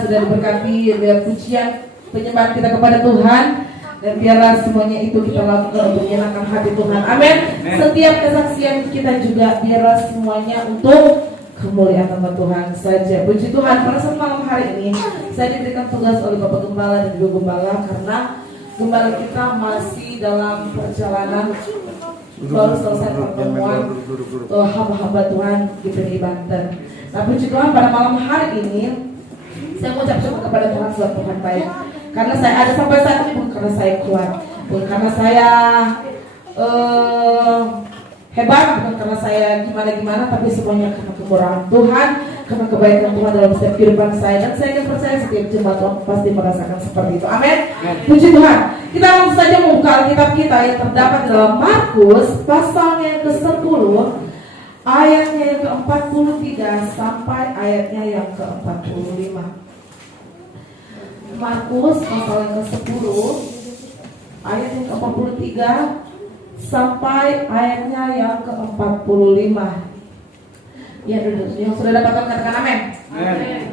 sudah diberkati biar pujian penyembahan kita kepada Tuhan, dan biarlah semuanya itu kita lakukan untuk menyenangkan hati Tuhan. Amin. Setiap kesaksian kita juga biarlah semuanya untuk kemuliaan nama Tuhan saja. Puji Tuhan. Pada saat malam hari ini saya diberikan tugas oleh Bapak Gembala dan Ibu Gembala, karena gembala kita masih dalam perjalanan baru selesai pertemuan hamba-hamba Tuhan di PDI Banten. Nah, puji Tuhan, pada malam hari ini saya mengucap syukur kepada Tuhan sebab Tuhan baik. Karena saya ada sampai saat ini bukan karena saya kuat, bukan karena saya hebat, bukan karena saya gimana-gimana, tapi semuanya karena kemurahan Tuhan, karena kebaikan Tuhan dalam setiap kehidupan saya. Dan saya ingin percaya setiap jemaat Tuhan pasti merasakan seperti itu. Amin. Puji Tuhan. Kita langsung saja membuka Alkitab kita yang terdapat dalam Markus pasalnya yang ke-10, ayatnya yang ke-43 sampai ayatnya yang ke-45. Markus pasal yang ke-10 ayat yang ke-43 sampai ayatnya yang ke-45. Ya, yang sudah dapatkan katakan amin.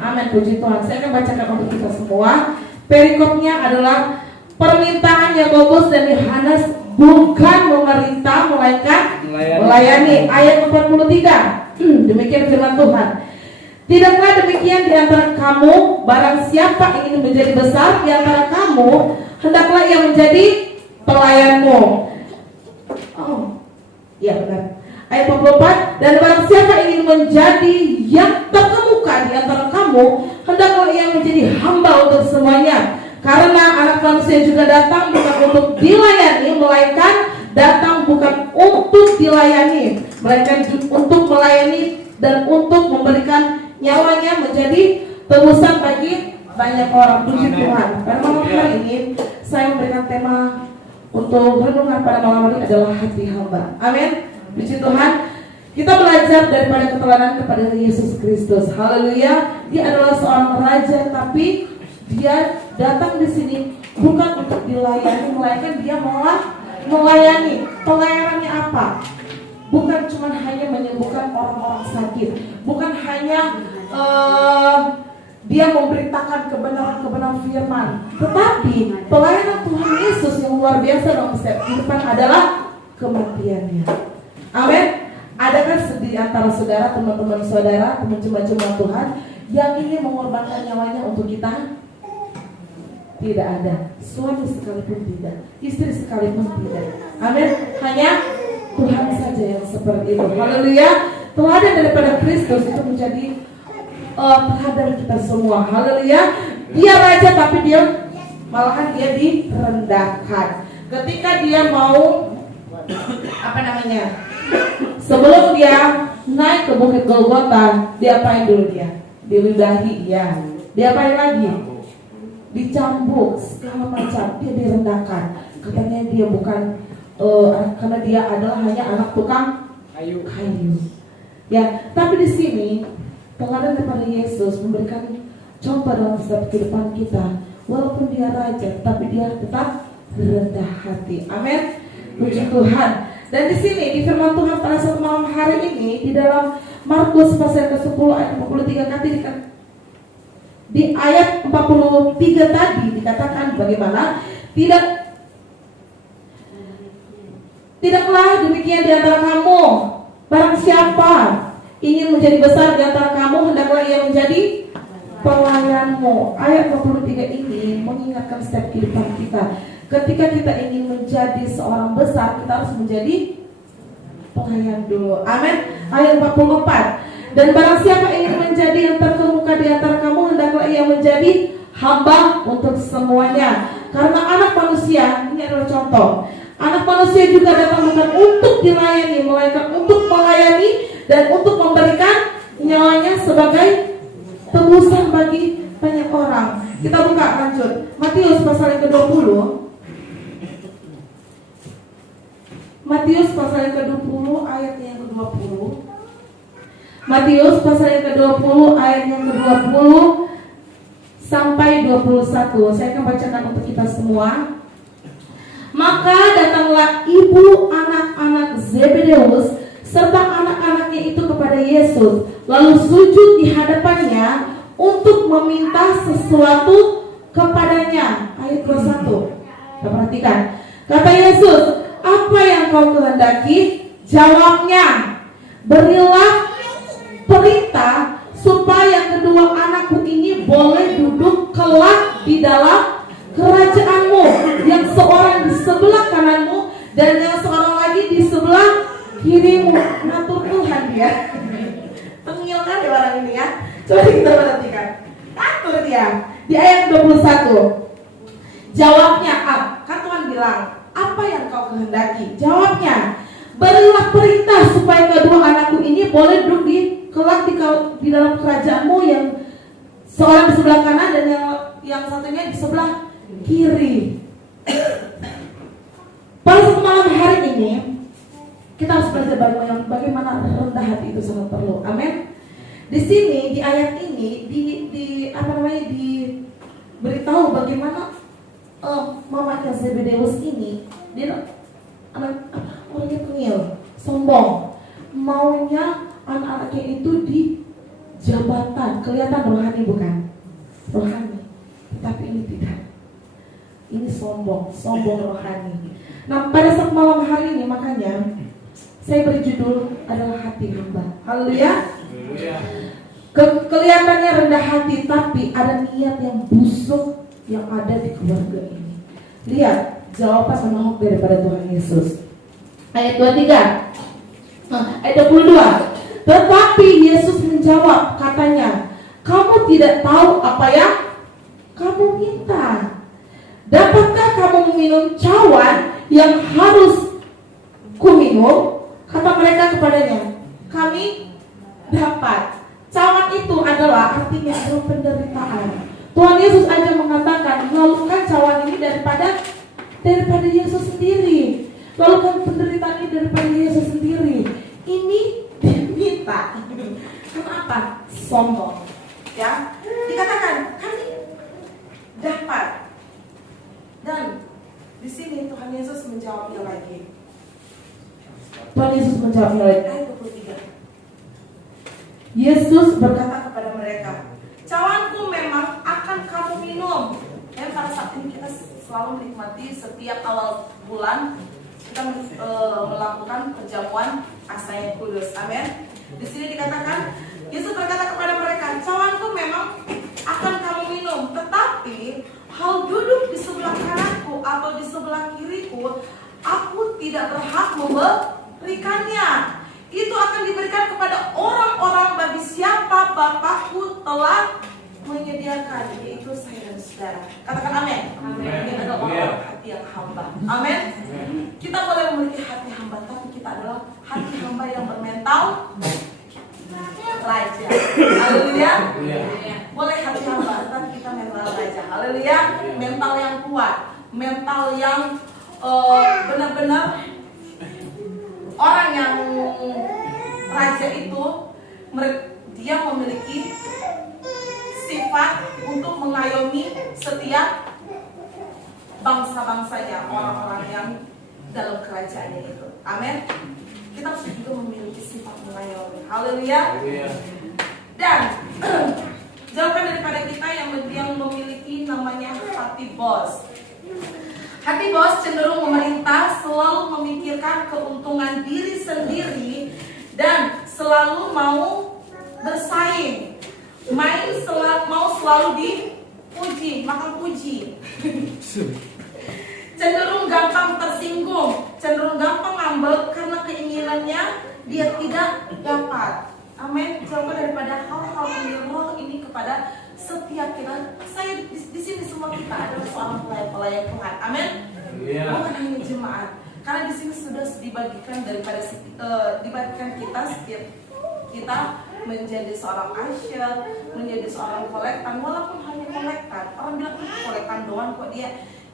Amin. Puji Tuhan. Saya akan bacakan untuk kita semua. Perikopnya adalah permintaan Yakobus dan Yohanes bukan memerintah melainkan melayani. Ayat 43. Demikian firman Tuhan. Tidaklah demikian di antara kamu, barang siapa ingin menjadi besar di antara kamu, hendaklah ia menjadi pelayanmu. Oh, ya benar. Ayat 44. Dan barang siapa ingin menjadi yang terkemuka di antara kamu, hendaklah ia menjadi hamba untuk semuanya. Karena anak manusia juga datang bukan untuk dilayani, melainkan datang bukan untuk dilayani, melainkan untuk melayani dan untuk memberikan nyawanya menjadi tebusan bagi banyak orang. Puji Tuhan. Pada malam hari ini saya memberikan tema untuk renungan pada malam hari adalah hati hamba. Amin. Puji Tuhan. Kita belajar daripada keteladan kepada Yesus Kristus. Haleluya. Dia adalah seorang raja, tapi dia datang di sini bukan untuk dilayani, melainkan dia malah melayani. Pelayanannya apa? Bukan cuma hanya menyembuhkan orang-orang sakit, bukan hanya dia memberitakan kebenaran-kebenaran firman, tetapi pelayanan Tuhan Yesus yang luar biasa dalam setiap kehidupan adalah kematiannya. Amin. Adakah di antara saudara, teman-teman saudara, teman jemaat Tuhan yang ingin mengorbankan nyawanya untuk kita? Tidak ada. Suami sekalipun tidak, istri sekalipun tidak. Amin. Hanya Tuhan saja yang seperti itu. Haleluya. Teladan daripada Kristus itu menjadi teladan kita semua. Haleluya. Dia raja, tapi dia malahan dia direndahkan. Ketika dia mau sebelum dia naik ke Bukit Golgota, diapain dulu dia? Diludahi, ya. Diapain lagi? Dicambuk, segala macam. Dia direndahkan. Katanya dia bukan karena dia adalah hanya anak tukang kayu. Ya, tapi di sini teladan kepada Yesus memberikan contoh dalam setiap kehidupan kita. Walaupun dia raja, tapi dia tetap rendah hati. Amin. Puji Tuhan. Dan di sini di firman Tuhan pada saat malam hari ini di dalam Markus pasal ke-10 ayat 43 di ayat 43 tadi dikatakan bagaimana tidaklah demikian di antara kamu, barang siapa ingin menjadi besar di antara kamu, hendaklah ia menjadi pelayanmu. Ayat 43 ini mengingatkan setiap kehidupan kita. Ketika kita ingin menjadi seorang besar, kita harus menjadi pelayan dulu. Amin. Ayat 44. Dan barang siapa ingin menjadi yang terkemuka di antara kamu, hendaklah ia menjadi hamba untuk semuanya. Karena anak manusia, ini adalah contoh, anak manusia juga datang bukan untuk dilayani, melainkan untuk melayani dan untuk memberikan nyawanya sebagai tebusan bagi banyak orang. Kita buka lanjut Matius pasal yang ke-20. Matius pasal yang ke-20 ayat yang ke-20. Matius pasal yang ke-20 ayat yang ke-20 sampai 21. Saya akan bacakan untuk kita semua. Maka datanglah ibu anak-anak Zebedeus serta anak-anaknya itu kepada Yesus, lalu sujud di hadapannya, untuk meminta sesuatu kepadanya. Ayat 21. Kita perhatikan. Kata Yesus, apa yang kau kehendaki? Jawabnya, berilah perintah supaya kedua anakku ini boleh duduk kelak di dalam kerajaanmu, yang seorang di sebelah kananmu dan yang seorang lagi di sebelah kirimu. Ngatur Tuhan dia. Tengil kan ya orang ini ya. Coba kita perhatikan. Ngatur dia. Di ayat 21. Jawabnya, kan Tuhan bilang, apa yang kau kehendaki? Jawabnya, berilah perintah supaya kedua anakku ini boleh duduk kelak di dalam kerajaanmu, yang seorang di sebelah kanan dan yang satunya di sebelah kiri. Pada satu malam hari ini kita harus belajar bagaimana rendah hati itu sangat perlu. Amin. Di sini di ayat ini diberitahu bagaimana mamanya Zebedeus ini dia orangnya tengil, sombong, maunya anak-anaknya itu di jabatan. Kelihatan rohani bukan? Rohani. Tapi ini tidak. Ini sombong rohani. Nah, pada saat malam hari ini makanya saya beri judul adalah hati hamba. Haleluya. Kelihatannya rendah hati, tapi ada niat yang busuk yang ada di keluarga ini. Lihat jawaban menohok daripada Tuhan Yesus. Ayat 23. Ayat 22. Tetapi Yesus menjawab, katanya, kamu tidak tahu apa yang kamu minta. Dapatkah kamu meminum cawan yang harus kuminum? Kata mereka kepadanya, kami dapat. Cawan itu adalah artinya adalah penderitaan. Tuhan Yesus aja mengatakan, lalukan cawan ini daripada Yesus sendiri. Lalukan penderitaan ini daripada Yesus sendiri. Ini diminta. Kenapa? Sombong. Ya, dikatakan kami dapat. Dan di sini Tuhan Yesus menjawabnya lagi. Tuhan Yesus menjawabnya lagi. Ayat 23. Yesus berkata kepada mereka, cawanku memang akan kamu minum. Dan pada saat ini kita selalu menikmati setiap awal bulan kita melakukan perjamuan Asai Kudus. Amin. Di sini dikatakan Yesus berkata kepada mereka, cawanku memang akan kamu minum, tetapi hal duduk di sebelah kananku atau di sebelah kiriku, aku tidak berhak memberikannya. Itu akan diberikan kepada orang-orang bagi siapa Bapakku telah menyediakan, yaitu saya dan saudara. Katakan amin. Amin. Kita adalah orang hati yang hamba. Amin. Kita boleh memiliki hati hamba, tapi kita adalah hati hamba yang bermental raja. Haleluya. Boleh hati hamba, tapi kita mental raja. Haleluya. Mental yang kuat, mental yang benar-benar orang yang raja itu dia memiliki sifat untuk mengayomi setiap bangsa-bangsanya, orang-orang yang dalam kerajaannya itu. Amin. Kita harus juga memiliki sifat mengayomi. Haleluya. Dan jauhkan daripada kita yang memiliki namanya hati bos. Hati bos cenderung memerintah, selalu memikirkan keuntungan diri sendiri dan selalu mau bersaing. Mau selalu dipuji, makan puji. Cenderung gampang tersinggung, cenderung gampang ngambek karena keinginannya dia tidak dapat. Amin. Jauhkan daripada hal-hal yang ini kepada setiap kita. Saya di sini semua kita adalah seorang pelayan Tuhan. Amin. Bukan hanya jemaat. Karena di sini sudah dibagikan dibagikan kita setiap kita menjadi seorang usher, menjadi seorang kolektan. Walaupun hanya kolektan, orang bilang itu kolektan doang kok dia.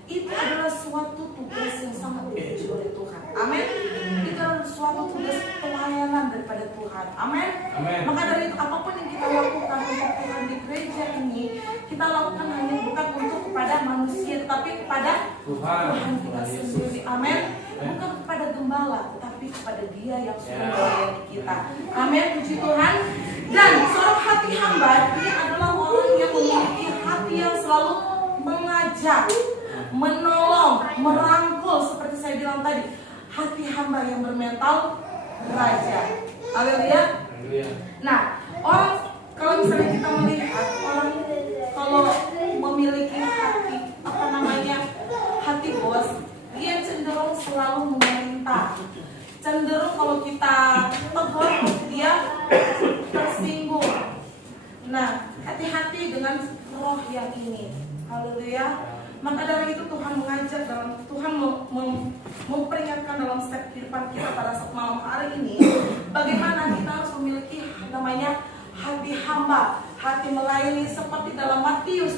Itu adalah suatu tugas yang sangat dipuji oleh Tuhan. Amin. Itu adalah suatu tugas pelayanan daripada Tuhan. Amin. Maka dari itu apapun yang kita lakukan untuk Tuhan di gereja ini, kita lakukan hanya bukan untuk kepada manusia, tetapi kepada Tuhan kita sendiri. Amin. Bukan kepada gembala, tetapi kepada Dia yang sudah melayani kita. Amin. Puji Tuhan. Dan seorang hati hamba, dia adalah orang orang yang memiliki hati yang selalu mengajak, menolong, merangkul, seperti saya bilang tadi, hati hamba yang bermental raja. Haleluya. Nah, orang kalau misalnya kita melihat orang kalau memiliki hati hati bos, dia cenderung selalu memerintah. Cenderung kalau kita tegur dia tersinggung. Nah, hati-hati dengan roh yang ini. Haleluya. Maka dari itu Tuhan mengajak Tuhan memperingatkan dalam setiap kehidupan kita pada saat malam hari ini, bagaimana kita harus memiliki namanya hati hamba, hati melayani, seperti dalam Markus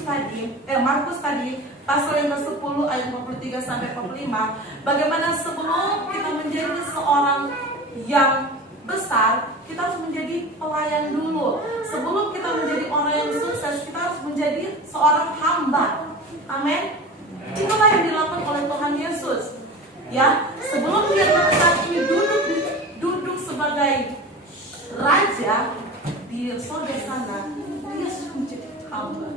tadi pasal yang ke-10 ayat 43 sampai 45. Bagaimana sebelum kita menjadi seorang yang besar, kita harus menjadi pelayan dulu. Sebelum kita menjadi orang yang sukses, kita harus menjadi seorang hamba. Amin. Itulah yang dilakukan oleh Tuhan Yesus. Ya, sebelum dia saat ini duduk sebagai raja di surga sana, dia sudah menjadi hamba.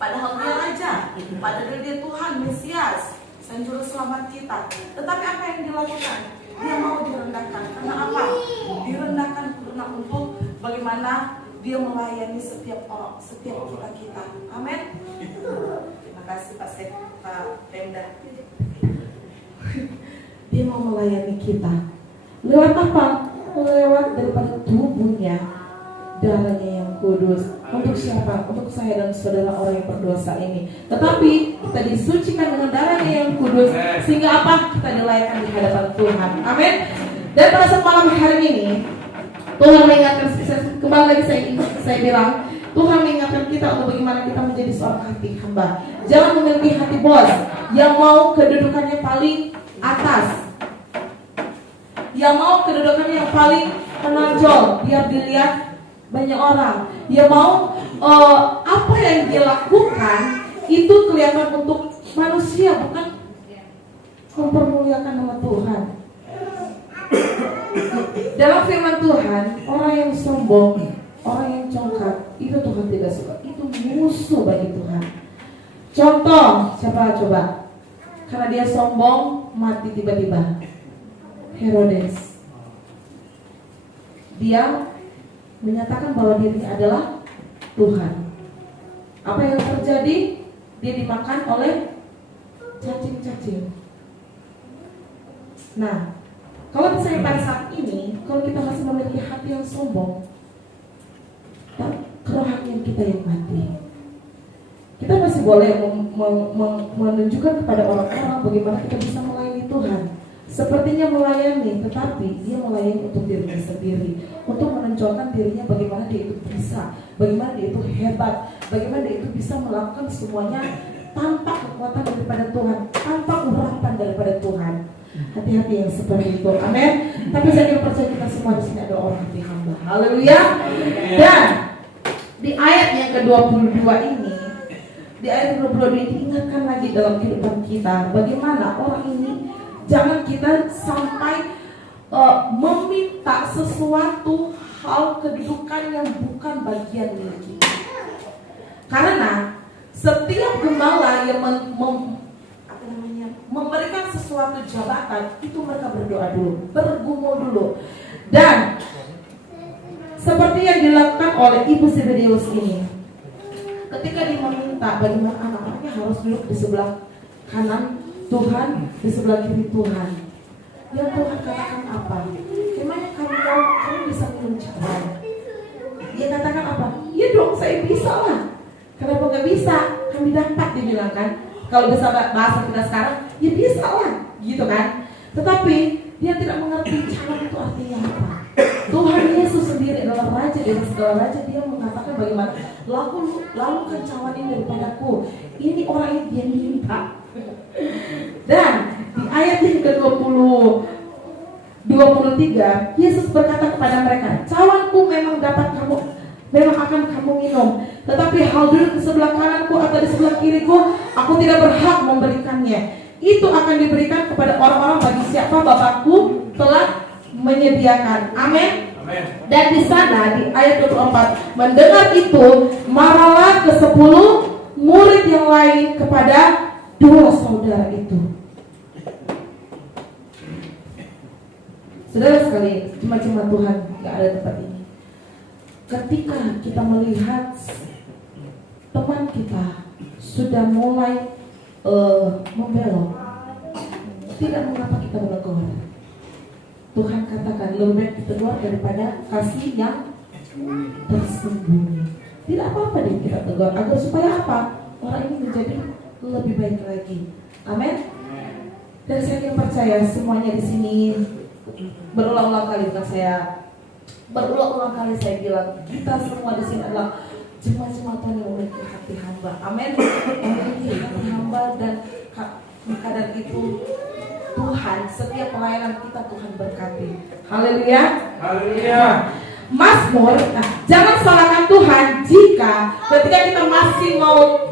Padahal dia raja, padahal dia Tuhan Mesias, Sang Juru Selamat kita. Tetapi apa yang dilakukan? Dia mau direndahkan. Karena apa? Direndahkan karena untuk bagaimana dia melayani setiap kita. Amin. Terima kasih Pak Pemda. Dia mau melayani kita. Lewat apa? Lewat daripada tubuhnya, darahnya yang kudus. Untuk siapa? Untuk saya dan saudara orang yang berdosa ini. Tetapi kita disucikan dengan darahnya yang kudus, sehingga apa? Kita dilayakkan di hadapan Tuhan. Amin. Dan pada saat malam hari ini, Tuhan mengingatkan, kembali lagi saya bilang, Tuhan mengingatkan kita untuk bagaimana kita menjadi seorang hati hamba. Jangan memiliki hati bos yang mau kedudukannya paling atas, yang mau kedudukannya yang paling menonjol biar dilihat banyak orang. Dia mau apa yang dia lakukan itu kelihatan untuk manusia, bukan mempermuliakan nama Tuhan. Dalam firman Tuhan, orang yang sombong, orang yang congkak, itu Tuhan tidak suka. Itu musuh bagi Tuhan. Contoh, siapa coba? Karena dia sombong, mati tiba-tiba. Herodes. Dia menyatakan bahwa dirinya adalah Tuhan. Apa yang terjadi? Dia dimakan oleh cacing-cacing. Nah, kalau misalnya pada saat ini, kalau kita masih memiliki hati yang sombong, dan kerohanian kita yang mati, kita masih boleh menunjukkan kepada orang-orang bagaimana kita bisa melayani Tuhan. Sepertinya melayani, tetapi dia melayani untuk dirinya sendiri, untuk menonjolkan dirinya bagaimana dia itu bisa, bagaimana dia itu hebat, bagaimana dia itu bisa melakukan semuanya tanpa kekuatan daripada Tuhan, tanpa urapan daripada Tuhan. Hati-hati yang seperti itu, amin. Tapi saya percaya kita semua di sini ada orang hati hamba. Haleluya. Dan di ayat yang ke-22 ini, di ayat 22 ini diingatkan lagi dalam kehidupan kita bagaimana orang ini jangan kita sampai meminta sesuatu hal kedudukan yang bukan bagian milik kita. Karena setiap gembala yang memberikan sesuatu jabatan itu mereka berdoa dulu, bergumul dulu. Dan seperti yang dilakukan oleh Ibu Zebedeus ini, ketika dia meminta bagaimana anak-anaknya harus duduk di sebelah kanan Tuhan, di sebelah kiri Tuhan. Yang Tuhan katakan apa? Emangnya kamu bisa minum cawan? Dia katakan apa? Iya dong, saya bisa lah. Kenapa gak bisa? Kami dapat, dibilang kan. Kalau bisa bahasa kita sekarang, ya bisa lah, gitu kan. Tetapi dia tidak mengerti cawan itu artinya apa. Tuhan Yesus sendiri adalah Raja dari segala raja. Dia mengatakan bagaimana lakukan cawan ini daripadaku. Ini orang yang dia minta. Dan di ayat yang ke-23, Yesus berkata kepada mereka, cawanku memang akan kamu minum, tetapi hal duduk di sebelah kananku atau di sebelah kiriku, aku tidak berhak memberikannya. Itu akan diberikan kepada orang-orang bagi siapa Bapakku telah menyediakan. Amin. Dan di sana di ayat 24, mendengar itu marahlah anak ke-10 murid yang lain kepada 2 saudara itu. Saudara sekali, jemaat Tuhan gak ada tempat ini. Ketika kita melihat teman kita sudah mulai membelok, tidak mengapa kita menegur. Tuhan katakan lebih baik ditegur daripada kasih yang tersembunyi. Tidak apa-apa deh kita tegur, agar supaya apa? Orang ini menjadi lebih baik lagi. Amin. Dan saya yang percaya semuanya di sini berulang-ulang kali, bukan saya berulang-ulang kali saya bilang, kita semua di sini adalah jemaat-jemaat Tuhan yang memiliki hati hamba. Amin. Memiliki hati hamba, dan kadar itu Tuhan, setiap pelayanan kita Tuhan berkati. Haleluya. Haleluya. Mazmur, jangan salahkan Tuhan jika ketika kita masih mau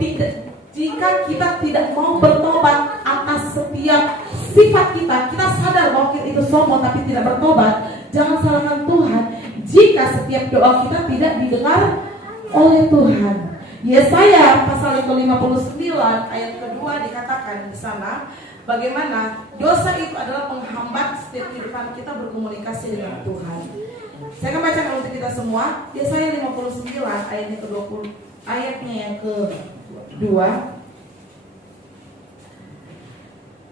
jika kita tidak mau bertobat atas setiap sifat kita sadar bahwa itu sombong tapi tidak bertobat. Jangan salahkan Tuhan jika setiap doa kita tidak didengar oleh Tuhan. Yesaya pasal 59 ayat kedua dikatakan di sana, bagaimana dosa itu adalah penghambat setiap kehidupan kita berkomunikasi dengan Tuhan. Saya akan bacakan untuk kita semua. Yesaya 59 ayatnya ke-20, ayatnya yang ke-2.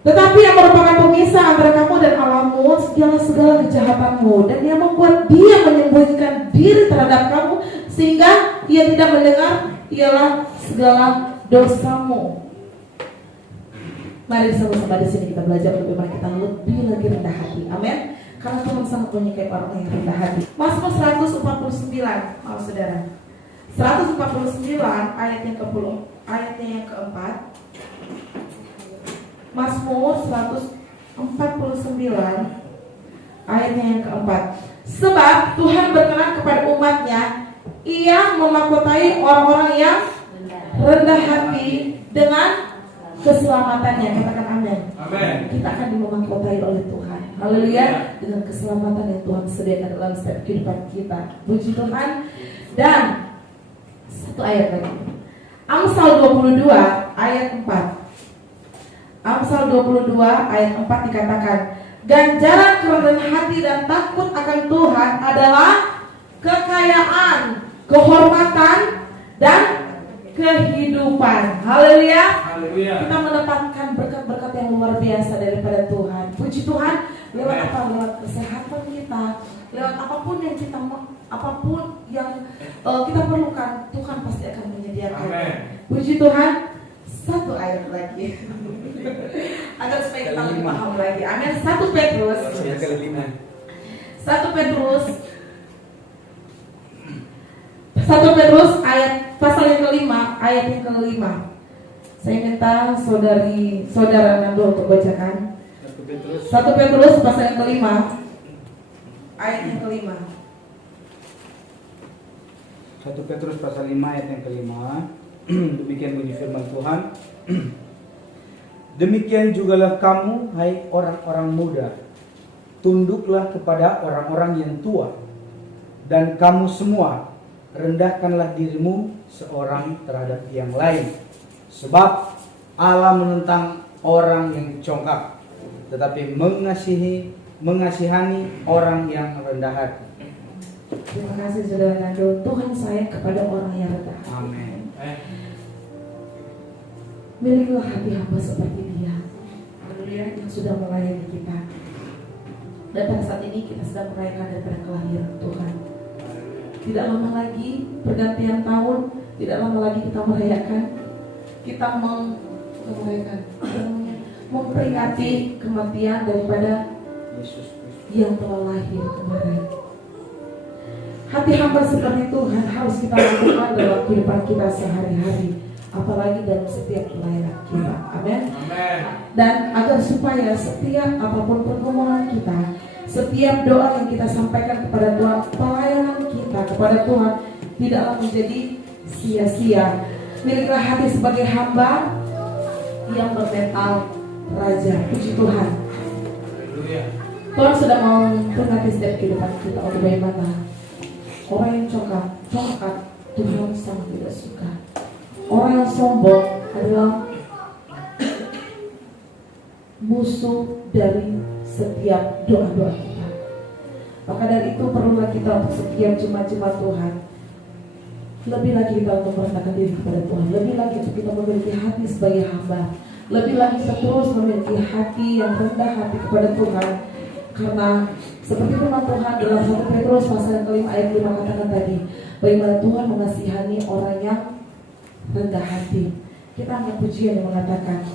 Tetapi yang merupakan pemisah antara kamu dan Allahmu segala kejahatanmu, dan yang membuat dia menyembunyikan diri terhadap kamu sehingga ia tidak mendengar, ialah segala dosamu. Mari sama-sama di sini kita belajar bagaimana kita lebih lagi rendah hati. Amin. Karena Tuhan sangat menyukai orang yang rendah hati. Mazmur 149, maaf saudara. 149 ayatnya yang keempat. Mazmur 149 ayatnya yang keempat. Sebab Tuhan berkenan kepada umatnya, Ia memahkotai orang-orang yang rendah hati dengan keselamatannya. Katakan amin. Amin. Kita akan dimahkotai oleh Tuhan. Haleluya. Dengan keselamatan yang Tuhan sediakan dalam setiap kehidupan kita. Puji Tuhan. Dan satu ayat lagi, Amsal 22 ayat 4. Amsal 22 ayat 4 dikatakan, ganjaran kerendahan hati dan takut akan Tuhan adalah kekayaan, kehormatan, dan kehidupan. Haleluya. Kita mendapatkan berkat-berkat yang luar biasa daripada Tuhan. Puji Tuhan. Lewat apa? Lewat kesehatan kita, lewat apapun yang kita perlukan, Tuhan pasti akan menyediakan. Puji Tuhan. Satu ayat lagi agar supaya kita lebih paham lagi. Amin. 1 Petrus 1 Petrus ayat pasal yang kelima, ayat yang kelima. Saya minta saudara Nando untuk bacakan 1 Petrus pasal yang kelima, ayat yang kelima. 1 Petrus pasal 5 ayat yang kelima. Demikian bunyi firman Tuhan. Demikian jugalah kamu, hai orang-orang muda, tunduklah kepada orang-orang yang tua, dan kamu semua rendahkanlah dirimu seorang terhadap yang lain, sebab Allah menentang orang yang congkak, tetapi mengasihani orang yang rendah hati. Terima kasih saudara Nando. Tuhan sayang kepada orang yang rendah. Amin. Milikilah hati hamba seperti dia, haleluya, yang sudah melayani kita. Dan pada saat ini kita sedang merayakan daripada kelahiran Tuhan. Tidak lama lagi pergantian tahun, tidak lama lagi kita merayakan, kita memperingati kematian daripada Yesus yang telah lahir kemarin. Hati hamba seperti Tuhan harus kita lakukan dalam kehidupan kita sehari-hari, apalagi dalam setiap pelayanan kita. Amin. Dan agar supaya setiap apapun pergumulan kita, setiap doa yang kita sampaikan kepada Tuhan, pelayanan kita kepada Tuhan tidaklah menjadi sia-sia. Milikilah hati sebagai hamba yang bermental raja. Puji Tuhan. Tuhan sudah mau memperingati setiap kehidupan kita. Untuk bagaimana orang yang congkak Tuhan sangat tidak suka. Orang yang sombong adalah musuh dari setiap doa-doa kita. Maka dari itu perlulah kita untuk setiap jemaat-jemaat Tuhan, lebih lagi kita untuk merendahkan diri kepada Tuhan, lebih lagi untuk kita memiliki hati sebagai hamba, lebih lagi kita terus memiliki hati yang rendah hati kepada Tuhan. Karena seperti firman Tuhan dalam 1 Petrus pasal yang kelima ayat 5 katakan tadi, bagaimana Tuhan mengasihani orang yang rendah hati. Kita angkat pujian yang mengatakan,